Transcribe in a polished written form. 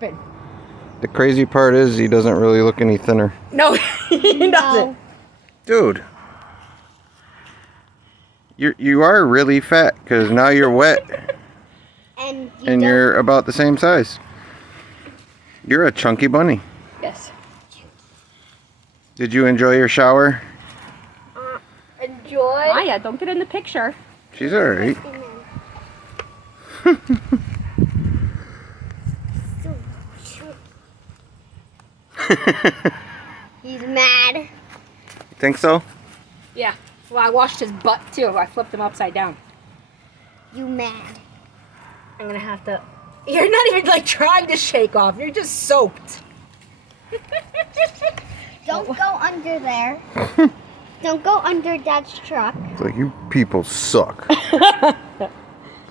The crazy part is he doesn't really look any thinner. No, he doesn't. Dude. You are really fat because now you're wet. And you're about the same size. You're a chunky bunny. Yes. Did you enjoy your shower? Enjoy. Maya, don't get in the picture. She's alright. He's mad. You think so? Yeah. Well, I washed his butt too. I flipped him upside down. You mad. I'm gonna have to. You're not even like trying to shake off. You're just soaked. Don't go under there. Don't go under Dad's truck. It's like, you people suck.